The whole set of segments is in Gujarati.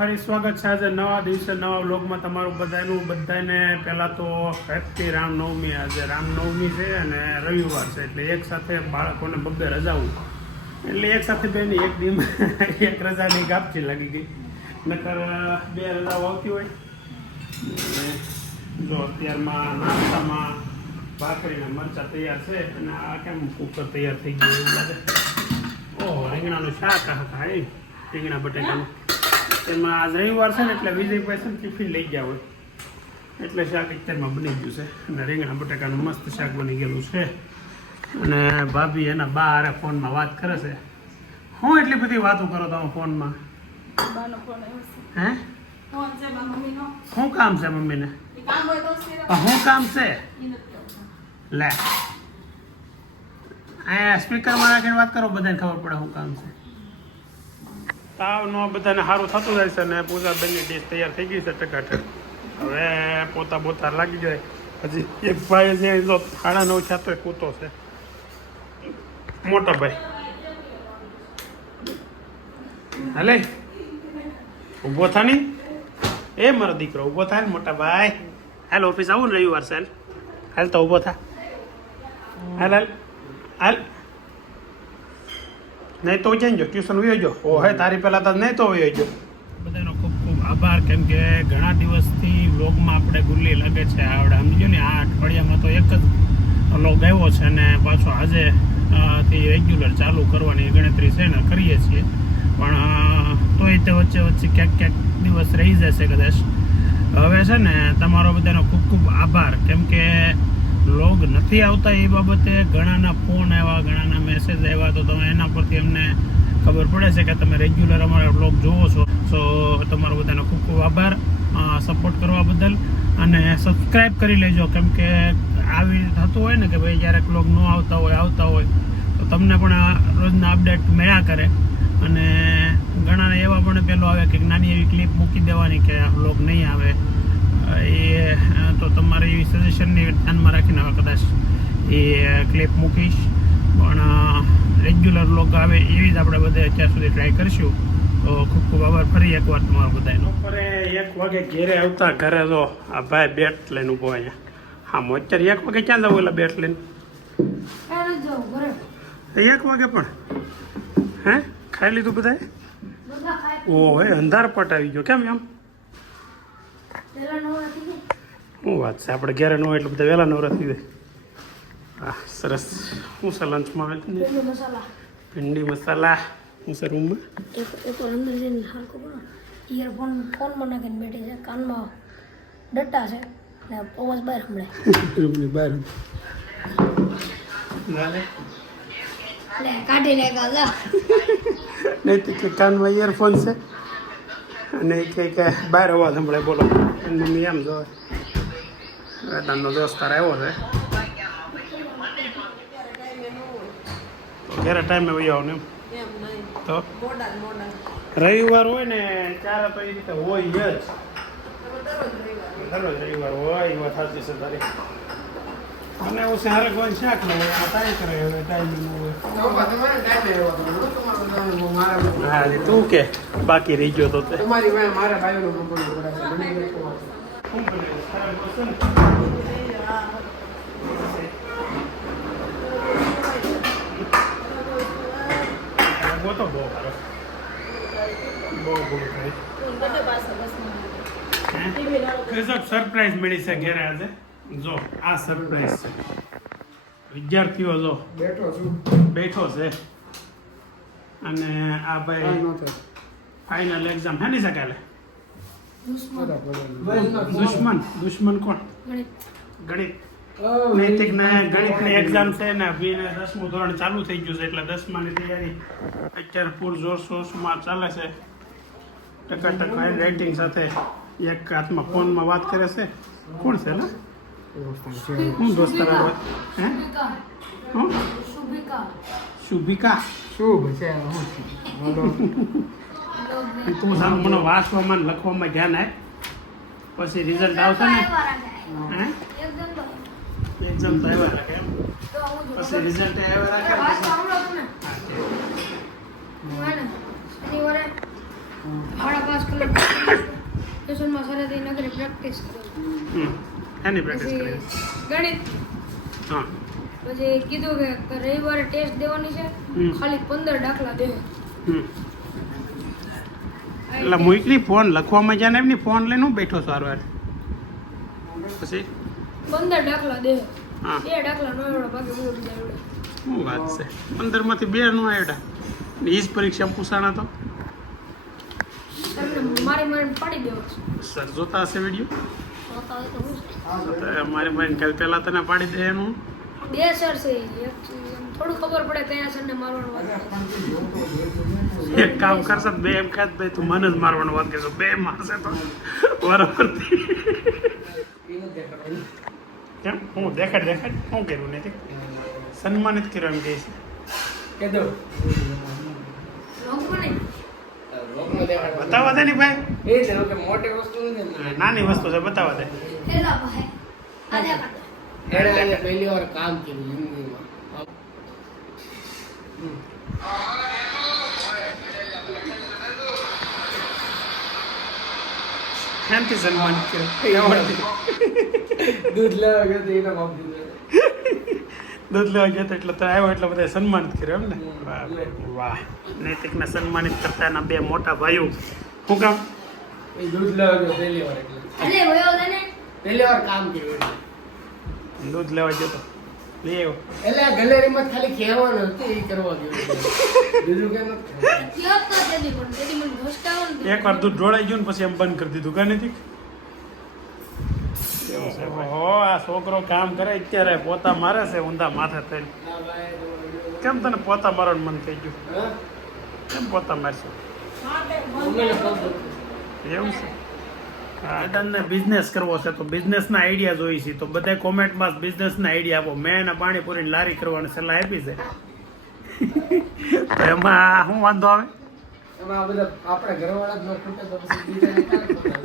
ફરી સ્વાગત છે આજે નવા દિવસે નવા વ્લોગમાં તમારું બધાને પહેલાં તો હેપી રામનવમી. આજે રામનવમી છે અને રવિવાર છે એટલે એક સાથે બાળકોને બબ્બે રજાવું એટલે એક સાથે બેની એક દી એક રજાની ગાપચી લાગી ગઈ. નકર બે રજાઓ આવતી હોય. જો અત્યારમાં નાસ્તામાં ભાખરીના મરચાં તૈયાર છે અને આ કેમ કુકર તૈયાર થઈ ગયું એવું લાગે. ઓહો, રીંગણાનું શાક હતા એ રીંગણા બટેટાનું. તેમાં આજ રવિવાર છે ને એટલે વિજયભાઈ છે ને ટિફિન લઈ ગયા હોય એટલે શાક અત્યારમાં બની ગયું છે અને રીંગણા બટેકાનું મસ્ત શાક બની ગયેલું છે. અને ભાભી એના બા હારે ફોનમાં વાત કરે છે. હું એટલી બધી વાતો કરો તમે ફોનમાં? હે શું કામ છે મમ્મીને? શું કામ છે? લે અહીંયા સ્પીકરમાં રાખીને વાત કરો, બધાને ખબર પડે શું કામ છે. તાવનો બધાને સારું થતું જાય છે ને પૂજાબેનની ડીશ તૈયાર થઈ ગઈ છે ટકાટક. હવે પોતા લાગી જાય. હજી એક ભાઈ છે 9:30 થતો કૂતો છે મોટો ભાઈ. હાલે ઊભો થા નહીં એ મારો દીકરો ઊભો થાય ને મોટા ભાઈ. હાલ ઓફિસ આવું ને રવિવાર છે. હાલ તો ઊભો થા. હાલ હાલ હાલ નહીં તો જઈ ટ્યુશન વયો જો. ઓ હે તારી પહેલાં તો નહીં તો વયો જો. બધાનો ખૂબ ખૂબ આભાર, કેમ કે ઘણા દિવસથી વ્લોગમાં આપણે ગુલ્લી લાગે છે. આપણે સમજો ને આ અઠવાડિયામાં તો એક જ વ્લોગ આવ્યો છે અને પાછો આજે થી રેગ્યુલર ચાલુ કરવાની ગણતરી છે ને કરીએ છીએ. પણ તોય તે વચ્ચે ક્યાંક દિવસ રહી જશે કદાચ. હવે છે ને તમારો બધાનો ખૂબ ખૂબ આભાર, કેમ કે વ્લોગ નથી આવતા એ બાબતે ઘણાના ફોન આવ્યા, ઘણાના મેસેજ આવ્યા, તો તમે એના પરથી અમને ખબર પડે છે કે તમે રેગ્યુલર અમારા વ્લોગ જોવો છો. સો તમારો બધાનો ખૂબ ખૂબ આભાર સપોર્ટ કરવા બદલ. અને સબસ્ક્રાઈબ કરી લેજો, કેમ કે આવી થતું હોય ને કે ભાઈ જ્યારે વ્લોગ ન આવતા હોય તો તમને પણ રોજના અપડેટ મળ્યા કરે. અને ઘણાને એવા પણ પહેલો આવે કે નાની એવી ક્લિપ મૂકી દેવાની કે આ વ્લોગ નહીં આવે એ તો તમારે એવી સજેશનને ધ્યાનમાં રાખીને હવે કદાચ એ ક્લિપ મૂકીશ. પણ રેગ્યુલર વ્લોગ આવે એવી જ આપણે બધે અત્યાર સુધી ટ્રાય કરીશું. તો ખૂબ ખૂબ આભાર ફરી એકવાર તમારો બધાનો. બપોરે 1 વાગે ઘેરે આવતા ઘરે તો આ ભાઈ બેટ લઈને ઊભો અહીંયા. હા અત્યારે 1 વાગે ક્યાં જવું એટલે બેટ લઈને? 1 વાગે પણ હે ખાઈ લીધું બધાએ? ઓહો અંધાર પટ આવી ગયો. કેમ એમ? શું વાત છે, આપણે ઘેરે ન હોય એટલે બધા વહેલા નવરા થઈ જાય. હા સરસ. શું છે લંચમાં? ભીંડી મસાલા. શું છે રૂમમાં? ફોનમાં નાખીને બેઠી છે, કાનમાં ડટ્ટા છે ને અવાજ બહાર સંભળાય. રૂમની બહાર કાઢી લે ગાલા નહીં તો કે કાનમાં ઇયરફોન છે અને કે બહાર અવાજ સંભળાય. બોલો એની મમ્મી એમ જોવે. વેદાંતનો દોસ્તાર આવ્યો છે તો ઘરે ટાઈમે વહી આવો ને એમ. તો રવિવાર હોય ને ત્યારે તો એ રીતે હોય જ. દરરોજ રવિવાર હોય એ વાત સાચી છે તારી. અને એવું છે હરેક હોય શાક ન હોય એમાં તારી કરે હવે ટાઈમ ન હોય. હા તું કે બાકી રહી ગયો તો તમારી મારા ભાઈઓનો શું તો બહુ સારો બહુ થાય. સરપ્રાઈઝ મળી છે ઘેરે આજે. જો આ સરપ્રાઈઝ છે. વિદ્યાર્થીઓ જો બેઠો છે અને આ ભાઈ ફાઇનલ એક્ઝામ હેની છે કાલે? દુશ્મન કોણ? ગણિત. નૈતિક ને ગણિતની એક્ઝામ છે ને 10મું ધોરણ ચાલુ થઈ ગયું છે એટલે 10માની તૈયારી અત્યારે પૂર જોશમાં ચાલે છે. ટકાટક હેન્ડ રાઇટિંગ સાથે એક હાથમાં ફોનમાં વાત કરે છે. કોણ છે ને? હું દોસ્તાર હે શુભિકા શુભ છે. તું સારું મને વાંચવામાં લખવામાં ધ્યાન આપ, પછી રિઝલ્ટ આવશે ને. હે એક્ઝામ તો આવ્યા રાખે એમ, પછી રિઝલ્ટ આવ્યા રાખે. 5.5 કલાક ટ્યુશનમાં સરહદી નગરી પ્રેક્ટિસ કરી. એની પ્રેક્ટિસ પછી કરી. ગણિત, હા પછી કીધું કે રવિવારે ટેસ્ટ દેવાની છે, ખાલી 15 દાખલા દેવા. એટલે મૂકની ફોન લખવામાં જ્યાં એમની ફોન લઈને હું બેઠો સારો યાર. પછી 15 દાખલા દેવા. હા 2 દાખલા નો આવડે, બાકી બધું બીજા આવડે. શું વાત છે 15 માંથી 2 નો આવ્યા. ઈ જ પરીક્ષા પૂછાણા તો તમને મારી પાડી દેવા છે. સર જોતા હશે વિડીયો. જોતા હોય તો હું છે. મારી મારી કાલ પહેલા તને પાડી દે એનું. 2 સર છે, એક થોડું ખબર પડે કયા સરને મારવાનું વાત કરે. એક કામ કરશે 2 એમ ખાત ભાઈ તું મને જ મારવાનું વાત કરશો 2 મારશે તો બરાબર. કેમ હું દેખાડ શું કર્યું નથી સન્માનિત કર્યો એમ કહે છે બતાવવા દે ને ભાઈ નાની વસ્તુ છે બતાવવા દે. એલા ભાઈ આધા કાઢો. પહેલી વાર કામ કર્યું જિંદગીમાં. ક્યાંથી સન્માનિત કર્યો દૂધ લેવા ગયો તો એનો કામ કર્યું. દૂધ લેવા ગયો તો એટલે તો આવ્યો એટલે બધા સન્માનિત કર્યો એમ ને. વાહ વાહ નૈતિકને સન્માનિત કરતા એના 2 મોટા ભાઈઓ શું કામ એ દૂધ લેવા ગયો પહેલી વાર એટલે અલે વયો તને પહેલી વાર કામ કર્યું એટલે. દૂધ લેવા ગયો તો લઈ આવ્યો. એટલે આ ગેલેરીમાં ખાલી કહેવાનું હતું એ કરવા ગયો બીજું કઈ નથી. ક્યાં તો તેદી પણ તેદી મને ઘસકાવો ને. એકવાર દૂધ ઢોળાઈ ગયું ને પછી એમ બંધ કરી દીધું કાં નથી. ઓહો આ છોકરો કામ કરે અત્યારે પોતા મારે છે ઊંધા માથે થઈને. ના ભાઈ કેમ તને પોતા મારવાનું મન થઈ ગયું હા કેમ પોતા મારશો મમ્મીને પગ એવું છે. ને બિઝનેસ કરવો છે તો બિઝનેસના આઈડિયા જોઈ છે તો બધા કોમેન્ટમાં બિઝનેસના આઈડિયા આપો. મેં એને પાણીપુરીની લારી કરવાની સલાહ આપી છે તો એમાં શું વાંધો આવે એમાં આ બધા આપણા ઘરવાળા જ ન ખૂટે તો પછી બીજાને ક્યાં ખબર?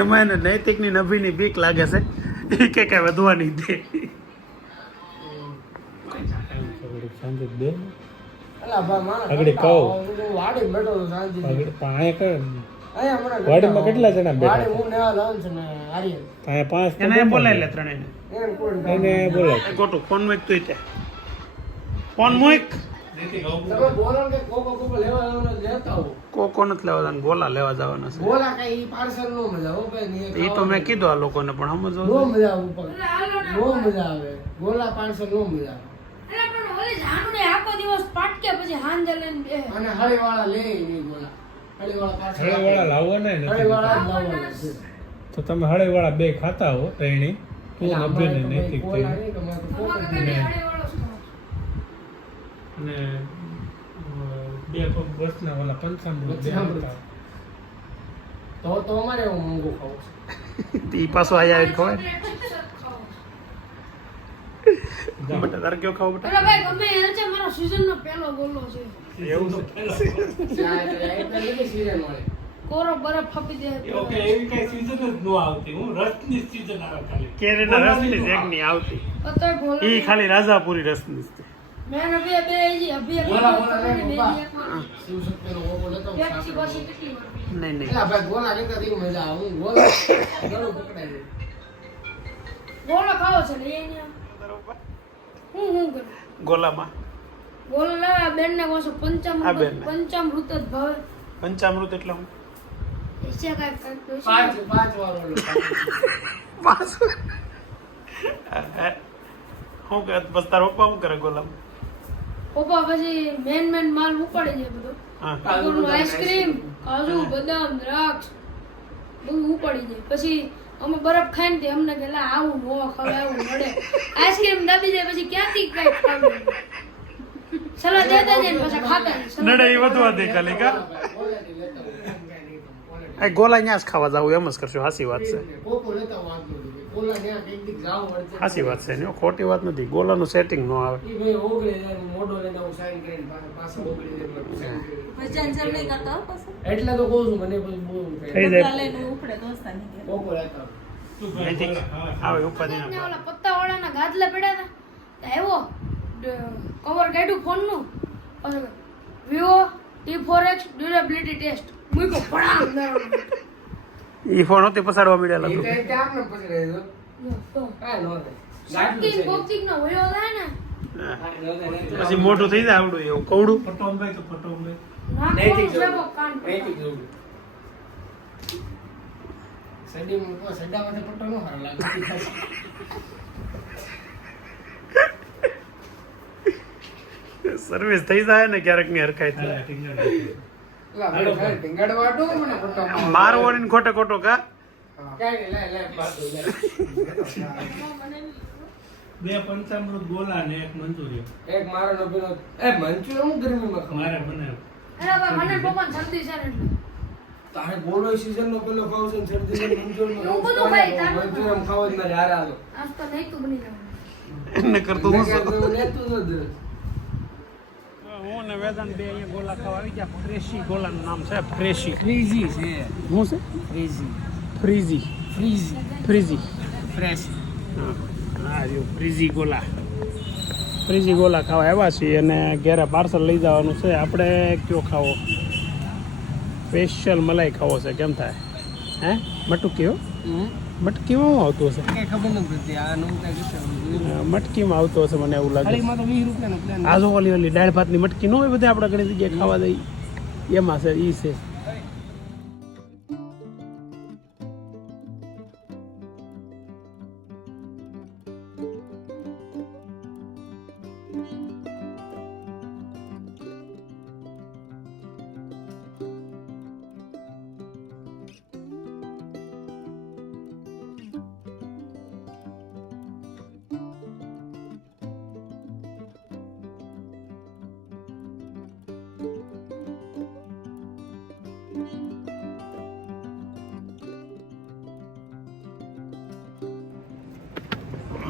એમાં એને નૈતિકની નભીની બીક લાગે છે એ કે કઈ વધવાની દે. અલા બા માણસ આગળ કહો. હું વાડી બેઠો છું શાંતિથી. અહીંયા હમણાં વાડીમાં કેટલા જણા બેઠા વાડી હું નેવા લાવું છું ને આર્યન. અહીંયા 5 એને બોલાય લે ત્રણેયને. એને કોઈ એને બોલાય. એ ગોટું ફોન મૂક તું ત્યાં ફોન મૂક. તમે બોલો ને કે કોકો કોકો લેવા આવવાના લેતા આવો. કોકો નથી લેવા જવાનું ગોલા લેવા જવાના છે. બોલા કઈ ઈ પાર્સલ નો મજા હો ભાઈ ને એ તો મેં કીધું આ લોકોને પણ નો સમજો મજા આવે ઉપર નો મજા આવે ગોલા પાર્સલ નો મજા આવે અરે પણ ઓલી જાનુને આખો દિવસ પાટકે પછી હાંજે લઈને બે. અને હળીવાળા લે નહીં ગોલા હળીવાળા પાર્સલ હળેવાળા લાવવાના નથી. હળીવાળા જ લાવવાના છે તો તમે હળેવાળા 2 ખાતા હો ત્રણેય. તું એટલે નભી ને અમારે નૈતિક તો ગોલા થઈ. નહીં, અમારે તો અમારા કોકો કાકાને જ હાડે વાળો છે. અને 2 પગ બસના ઓલા પંચામૃત બે પંચામૃત. હતા. તો અમારે એવું મોંઘું ખાવું છે. એ પાછો આયા આવીને ખવાય જાઓ. બેટા તારે કયો ખાવ બેટા અરે ભાઈ ગમે એ છે મારો સીઝનનો પહેલો ગોલો છે. એવું છે ચા એટલે નથી સીઝન મળે કોરો બરફ ફાપી દે. એવી કઈ સીઝન જ ન આવતી. હું રસની સીઝન આવે ખાલી. કેરીના રસની જ એકની આવતી અત્યારે ગોલો એ ખાલી રાજાપુરી રસની જ છે. મેં બે જી અભી એક ગોલા ગોલા લે બે પપ્પા. જી એકમાં શિવશક્તિનો કોકો લેતો આવું પેપ્સી સાકર. બસી કેટલી વાર નહીં નહીં એલા ભાઈ ગોલા લેતા તી મજા આવે હું ગોલા ગળું પકડાય છે. ગોલો ખાવો છે ને એ હું કરું ગોલામાં ગોલો લાવે બેન ને કહો છો આ પંચામૃત બેનને. પંચામૃત જ ભાવે પંચામૃત એટલે હું એસે કાંઈક કાંઈક પાંચ વાર ઓલું પાસ શું કે બસ તારો પપ્પા શું કરે ગોલામાં પપ્પા પછી મેન માલ ઉપાડી જાય બધો હા ઉપરનું આઈસ્ક્રીમ કાજુ બદામ દ્રાક્ષ બધું ઉપાડી જાય પછી અમે બરફ ખાઈને તે અમને કે લા આવું નો ખવાય આવું મળે આઈસ્ક્રીમ દાબી દે પછી ક્યાંથી કઈ ખાવું સલાહ દેતા જાય ને પછી ખાતા જાય. સલાહ નડે એ વધવા દે ખાલી કા કોલેટી લેતા હોય. એમ કાંઈ નહીં પણ કોલેટી. એ ગોલા ત્યાં જ ખાવા જાવ એમ જ કરશું હાસી વાત છે કોકો લેતા વાંધો નહીં. કોલા ત્યાં કંઈક દીક જાવ વળતે. હાસી વાત છે ને ખોટી વાત નથી ગોલાનું સેટિંગ ન આવે ઈ ભાઈ ઓગળે જાય ને મોઢો લઈને આવું સાઈન કરીને પાછા ઓગળી જાય એટલે sign કરીને. એટલે તો કહું છું મને પછી બહુ થઈ જાય કોકો લેતા નૈતિક આવે ઉપાધિ ને ના ઓલા પત્તાવાળાના ગાદલા પડ્યા હતા આવ્યો કવર કાઢ્યું ફોનનું પછી વિવો T4X ડ્યુરેબિલિટી ટેસ્ટ મૂકો પડામ દાડો. ઈ ફોન હોતે પસાડવા મળ્યા એ લાગુ કઈ ત્યાં ને પછી રહે તો તો કાંઈ નો થાય. શક્તિ ભૌતિક નો વયો થાય ને કાંઈ નો થાય. પછી મોટું થઈ જાય આવડું એવું કવડું પટોમભાઈ તો પટોમભાઈ. નૈતિક નાખો જવું. કાન નૈતિક જવું. સડીમાં તો સડામાંથી પટ્ટો નો સારો લાગે. સર્વિસ થઈ જાય ને ક્યારેક ની હરખાય હા, થાય ઠીક છે. લા, મને ખાલી ટીંગાડવા આટો મને પટ્ટો માં. મારવો ને ખોટે ખોટો કા કાંઈ નહીં, લે, પાછું લે. બે પંચામૃત ગોલા ને એક મંચુરિયન એક મારો નો પેલો એ મંચુરિયન હું ગરમીમાં ખાઉં. મારે બનાવ્યો. અરે ભાઈ મને પપ્પા શરદી છે ને એટલે તારે બોલો સીઝન નો પેલો ખાવ છે ને શરદી છે ને મંચુરિયન એવું બધું ખાઈ, તારે મંચુરિયન ખાવ જ મારે હારે હાલો. આજ તો નહીં તું બની જવાનું. એને કરતો મેં નહોતો. કીધું લેતું જ નથી. હું ને વેદાંત બે અહીંયા ગોલા ખાવા આવી ગયા ફ્રેશી ગોલાનું નામ છે ફ્રેશી ફ્રીઝી છે. શું છે ફ્રીઝી. ફ્રીઝી ફ્રીઝી. ફ્રીઝી ફ્રેશ. હા રહ્યું ફ્રીઝી ગોલા ખાવા આવ્યા છીએ અને ઘેરે પાર્સલ લઈ જવાનું છે આપણે કયો ખાવો સ્પેશિયલ મલાઈ ખાવો છે કેમ થાય હે મટકી હો મટકીમાં આવતું હશે કઈ ખબર નથી આ નું કઈ મટકીમાં આવતું હશે મને એવું લાગે ખાલી માં તો 20 રૂપિયાનો પ્લાન. આ જો ઓલી દાળ ભાતની મટકી ન હોય બધા આપણે ઘણી જગ્યાએ ખાવા દઈ એમાં છે ઈ છે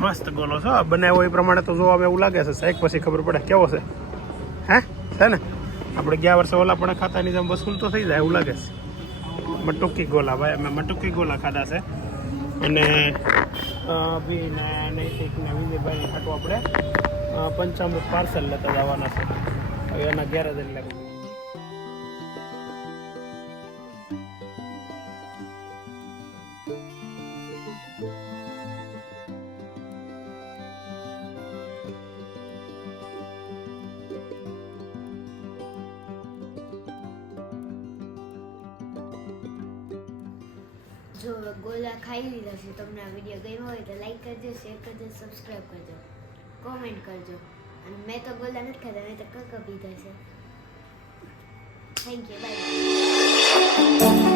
મસ્ત ગોલો છો બનાવ્યો એ પ્રમાણે તો જો હવે એવું લાગે છે સાહેબ પછી ખબર પડે કેવો છે હે છે ને આપણે ગયા વર્ષે ઓલા પણ ખાતાની જેમ વસૂલ તો થઈ જાય એવું લાગે છે મટુકી ગોલા ભાઈ અમે મટુકી ગોલા ખાધા છે અને બી ને નૈતિક ને વિજયભાઈ ખાટું આપણે પંચામૃત પાર્સલ લેતા જવાના છે હવે એના ઘેર જ એટલે જો ગોલા ખાઈ લીધા છે તમને આ વિડીયો ગમ્યો હોય તો લાઈક કરજો શેર કરજો સબસ્ક્રાઈબ કરજો કોમેન્ટ કરજો અને મેં તો ગોલા નથી ખાધા મેં તો કક પીધા છે થેન્ક યુ બાય